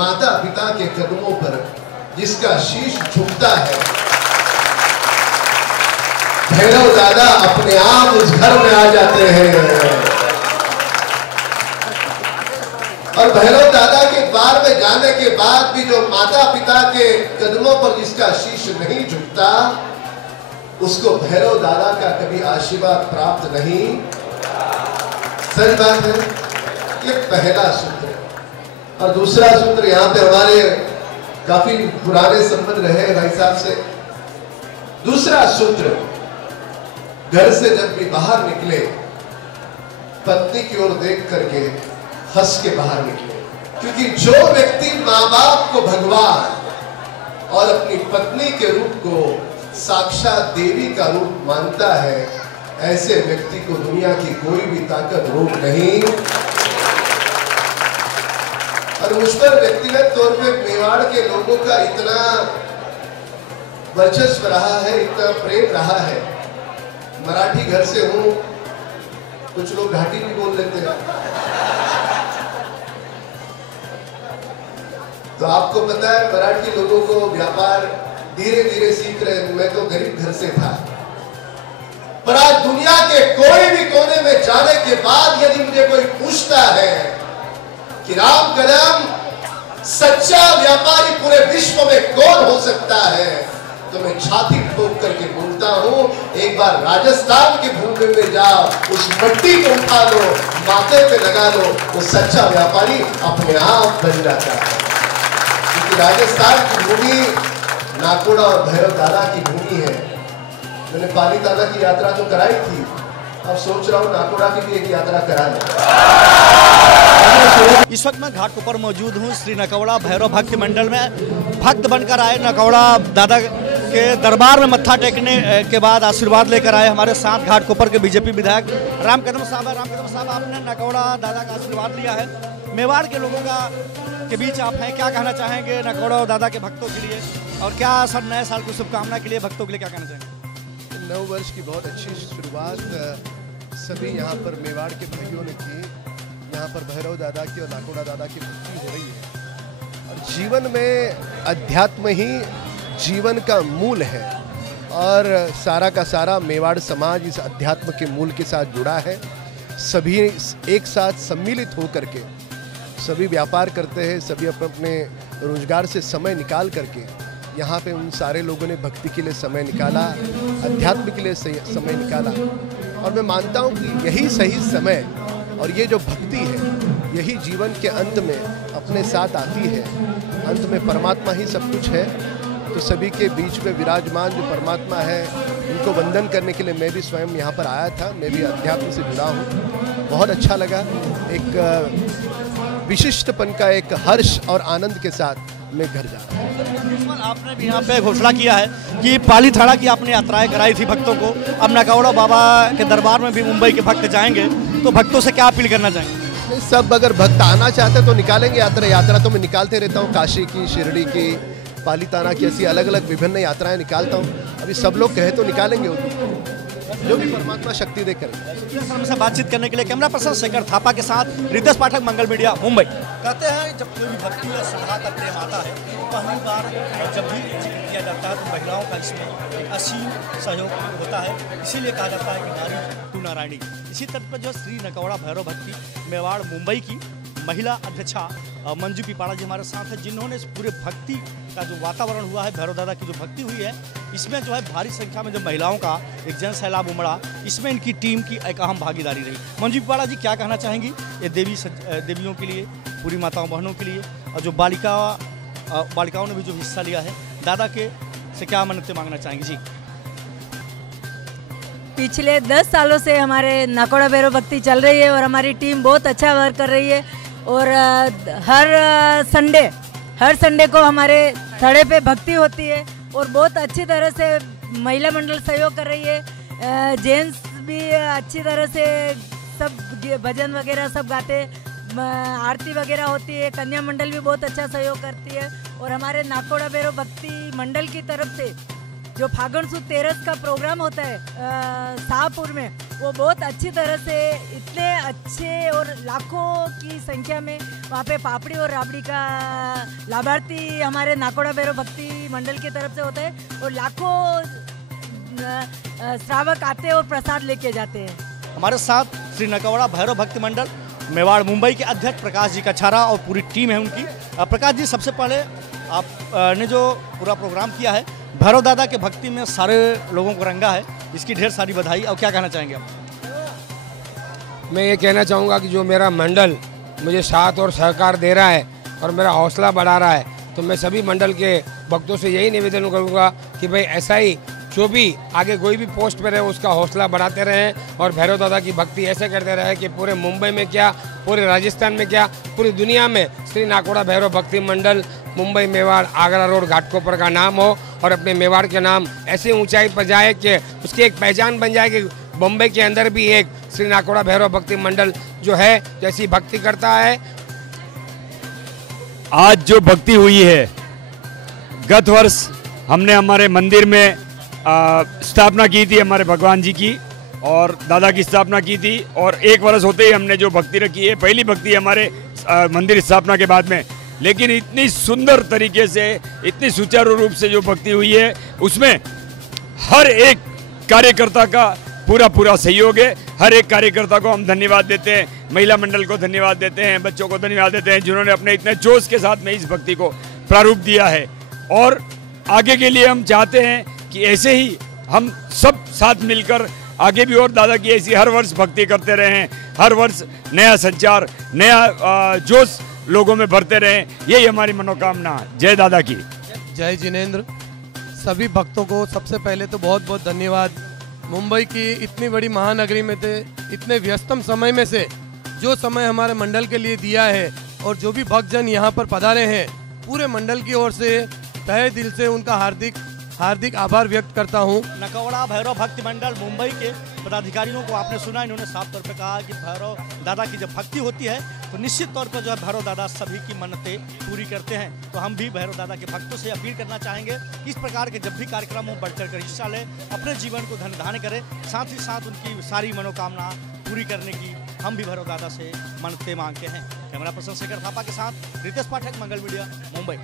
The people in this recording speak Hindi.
माता पिता के कदमों पर जिसका शीश झुकता है, भैरव दादा अपने आप उस घर में आ जाते हैं। और भैरव दादा के द्वार में जाने के बाद भी जो माता पिता के कदमों पर जिसका शीश नहीं झुकता, उसको भैरव दादा का कभी आशीर्वाद प्राप्त नहीं। सच बात है। ये पहला सूत्र। और दूसरा सूत्र, यहाँ पे हमारे काफी पुराने संबंध रहे भाई साहब से। दूसरा सूत्र, घर से जब भी बाहर निकले, पत्नी की ओर देख करके हंस के बाहर निकले, क्योंकि जो व्यक्ति माँ बाप को भगवान और अपनी पत्नी के रूप को साक्षात देवी का रूप मानता है, ऐसे व्यक्ति को दुनिया की कोई भी ताकत रोक नहीं। और मुझ पर व्यक्तिगत तौर पे मेवाड़ के लोगों का इतना वर्चस्व रहा है, इतना प्रेम रहा है। मराठी घर से हूं, कुछ लोग घाटी भी बोल लेते हैं। तो आपको पता है मराठी लोगों को व्यापार धीरे धीरे सीख रहे हैं। मैं तो गरीब घर से था, पर आज दुनिया के कोई भी कोने में जाने के बाद यदि मुझे कोई पूछता है कि राम कदम सच्चा व्यापारी पूरे विश्व में कौन हो सकता है, तो मैं छाती ठोक करके बोलता बोलता हूँ, एक बार राजस्थान की भूमि में जाओ, उस मिट्टी को उठा लो, माथे पे लगा लो, वो सच्चा व्यापारी अपने आप बन जाता है। क्योंकि राजस्थान की भूमि नाकोड़ा और भैरव दादा की भूमि है। मैंने पालीताना की यात्रा तो कराई थी, अब सोच रहा हूँ नाकोड़ा की भी एक यात्रा करा लें। इस वक्त मैं घाट पर मौजूद हूँ श्री नकौड़ा भैरव भक्ति मंडल में। भक्त बनकर आए नकौड़ा दादा के दरबार में मत्था टेकने के बाद आशीर्वाद लेकर आए हमारे साथ घाटकोपर के बीजेपी विधायक राम कदम साहब है। राम कदम साहब, आपने नकौड़ा दादा का आशीर्वाद लिया है, मेवाड़ के लोगों के बीच आप हैं, क्या कहना चाहेंगे नकौड़ा दादा के भक्तों के लिए, और क्या सर नए साल की शुभकामना के लिए भक्तों के लिए क्या कहना चाहेंगे? नव वर्ष की बहुत अच्छी शुरुआत सभी यहाँ पर मेवाड़ के भाइयों ने की। यहाँ पर भैरव दादा की और नाकोड़ा दादा की भक्ति हो रही है, और जीवन में अध्यात्म ही जीवन का मूल है, और सारा का सारा मेवाड़ समाज इस अध्यात्म के मूल के साथ जुड़ा है। सभी एक साथ सम्मिलित होकर के सभी व्यापार करते हैं, सभी अपने अपने रोजगार से समय निकाल करके यहाँ पे उन सारे लोगों ने भक्ति के लिए समय निकाला, अध्यात्म के लिए समय निकाला। और मैं मानता हूँ कि यही सही समय और ये जो भक्ति है, यही जीवन के अंत में अपने साथ आती है। अंत में परमात्मा ही सब कुछ है। तो सभी के बीच में विराजमान जो परमात्मा है, उनको वंदन करने के लिए मैं भी स्वयं यहाँ पर आया था। मैं भी अध्यात्म से जुड़ा हूँ, बहुत अच्छा लगा। एक विशिष्टपन का एक हर्ष और आनंद के साथ मैं घर जा रहा हूँ। आपने भी यहाँ पे घोषणा किया है कि पालीथाना की आपने यात्राएं कराई थी भक्तों को, अब नकौड़ा बाबा के दरबार में भी मुंबई के भक्त जाएंगे, तो भक्तों से क्या अपील करना चाहेंगे? सब अगर भक्त आना चाहते तो निकालेंगे यात्रा तो मैं निकालते रहता हूँ। काशी की, शिरडी की, पालीताना की, ऐसी अलग अलग विभिन्न यात्राएं निकालता हूँ। अभी सब लोग कहे तो निकालेंगे, जो भी परमात्मा शक्ति दे करें। हमसे बातचीत करने के लिए कैमरा पर्सन शेखर थापा के साथ रितेश पाठक, मंगल मीडिया, मुंबई। कहते हैं जब कोई भी भक्ति या श्रद्धा का प्रेम आता है, पहली बार जब भी जिक्र किया जाता है तो महिलाओं का इसमें एक असीम सहयोग होता है। इसीलिए कहा जाता है कि नारी तू नारायणी। इसी तरह पर जो श्री नकौड़ा भैरव भक्ति मेवाड़ मुंबई की महिला अध्यक्षा मंजू पिपाड़ा जी हमारे साथ है, जिन्होंने इस पूरे भक्ति का जो वातावरण हुआ है, भैरव दादा की जो भक्ति हुई है, इसमें जो है भारी संख्या में जो महिलाओं का एक जन सैलाब उमड़ा, इसमें इनकी टीम की एक अहम भागीदारी रही। मंजू पिपाड़ा जी, क्या कहना चाहेंगी ये देवियों के लिए, पूरी माताओं बहनों के लिए, और जो बालिकाओं ने भी जो हिस्सा लिया है, दादा के से क्या मन्नतें मांगना चाहेंगी? जी, पिछले 10 सालों से हमारे नकौड़ा भैरव भक्ति चल रही है और हमारी टीम बहुत अच्छा वर्क कर रही है। और हर संडे को हमारे थड़े पे भक्ति होती है और बहुत अच्छी तरह से महिला मंडल सहयोग कर रही है। जेंट्स भी अच्छी तरह से सब भजन वगैरह सब गाते, आरती वगैरह होती है। कन्या मंडल भी बहुत अच्छा सहयोग करती है। और हमारे नाकोड़ा भैरव भक्ति मंडल की तरफ से जो फागुन सुद 13 का प्रोग्राम होता है शाहपुर में, वो बहुत अच्छी तरह से इतने अच्छे और लाखों की संख्या में वहाँ पे पापड़ी और राबड़ी का लाभार्थी हमारे नाकोड़ा भैरव भक्ति मंडल की तरफ से होता है, और लाखों श्रावक आते हैं और प्रसाद लेके जाते हैं। हमारे साथ श्री नकौड़ा भैरव भक्ति मंडल मेवाड़ मुंबई के अध्यक्ष प्रकाश जी कछारा और पूरी टीम है उनकी। प्रकाश जी, सबसे पहले आपने जो पूरा प्रोग्राम किया है, भैरव दादा के भक्ति में सारे लोगों को रंगा है, इसकी ढेर सारी बधाई। और क्या कहना चाहेंगे आप? मैं ये कहना चाहूँगा कि जो मेरा मंडल मुझे साथ और सहकार दे रहा है और मेरा हौसला बढ़ा रहा है, तो मैं सभी मंडल के भक्तों से यही निवेदन करूँगा कि भाई ऐसा ही जो भी आगे कोई भी पोस्ट पे रहे उसका हौसला बढ़ाते रहें और भैरव दादा की भक्ति ऐसे करते रहे कि पूरे मुंबई में क्या, पूरे राजस्थान में क्या, पूरी दुनिया में श्री नाकोड़ा भैरव भक्ति मंडल मुंबई, मेवाड़, आगरा रोड, घाटकोपर का नाम हो और अपने मेवाड़ के नाम ऐसी ऊंचाई पर जाए कि उसकी एक पहचान बन जाए कि बम्बई के अंदर भी एक श्री नाकोड़ा भैरव भक्ति मंडल जो है जैसी भक्ति करता है। आज जो भक्ति हुई है, गत वर्ष हमने हमारे मंदिर में स्थापना की थी हमारे भगवान जी की और दादा की स्थापना की थी, और 1 वर्ष होते ही हमने जो भक्ति रखी है, पहली भक्ति हमारे मंदिर स्थापना के बाद में, लेकिन इतनी सुंदर तरीके से, इतनी सुचारू रूप से जो भक्ति हुई है, उसमें हर एक कार्यकर्ता का पूरा सहयोग है। हर एक कार्यकर्ता को हम धन्यवाद देते हैं, महिला मंडल को धन्यवाद देते हैं, बच्चों को धन्यवाद देते हैं जिन्होंने अपने इतने जोश के साथ में इस भक्ति को प्रारूप दिया है। और आगे के लिए हम चाहते हैं कि ऐसे ही हम सब साथ मिलकर आगे भी और दादा की ऐसी हर वर्ष भक्ति करते रहे हैं, हर वर्ष नया संचार, नया जोश लोगों में भरते रहे, यही हमारी मनोकामना है। जय दादा की। जय जिनेंद्र। सभी भक्तों को सबसे पहले तो बहुत बहुत धन्यवाद। मुंबई की इतनी बड़ी महानगरी में थे, इतने व्यस्तम समय में से जो समय हमारे मंडल के लिए दिया है और जो भी भक्तजन यहाँ पर पधारे हैं, पूरे मंडल की ओर से तहे दिल से उनका हार्दिक आभार व्यक्त करता हूँ। नकौड़ा भैरव भक्ति मंडल मुंबई के पदाधिकारियों को आपने सुना, इन्होंने साफ तौर पे कहा कि भैरव दादा की जब भक्ति होती है तो निश्चित तौर पर जो है भैरव दादा सभी की मन्नतें पूरी करते हैं। तो हम भी भैरव दादा के भक्तों से अपील करना चाहेंगे इस प्रकार के जब भी कार्यक्रम हो बढ़ चढ़ कर हिस्सा लें, अपने जीवन को धन धान्य करें, साथ ही साथ उनकी सारी मनोकामना पूरी करने की हम भी भैरव दादा से मन्नतें मांगते हैं। कैमरा पर्सन शेखर थापा के साथ रितेश पाठक, मंगल मीडिया, मुंबई।